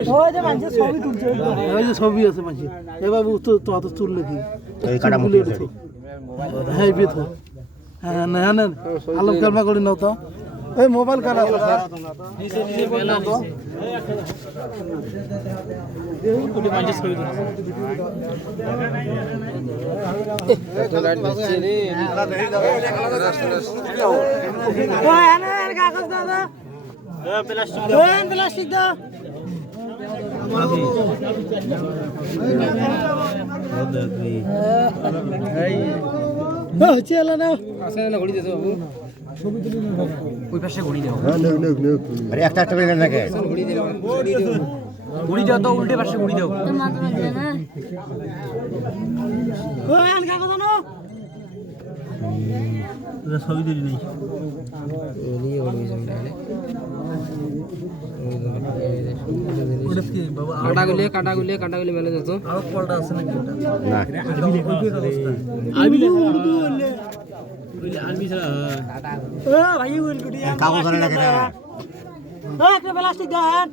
ওই যে ছবি আছে মাঝে এ বাবু তো তো তুললে কি হ্যাঁ বিয়ে তো হ্যাঁ না না আলম কালমা করে নাও তো এই মোবাইল কারা প্লাস্টিক দাও চেলা না আছে না ঘড়ি দিতে বাবু ওই পাশে ঘড়ি দাও আরে একটা একটা করে লাগে ঘড়ি দিও ঘড়ি দাও তো উল্টে পাশে ঘড়ি দাও ওই আনকা কথা না এটা ছবি দিলি নাই এই ঘড়ি জমলে কাটা গুলে মেলে যেত আর কলটা আছে নাকি না আরবি ছাড়া ও ভাই ওই গুটি কাগজ আনে লাগে না ও একটা প্লাস্টিক দেন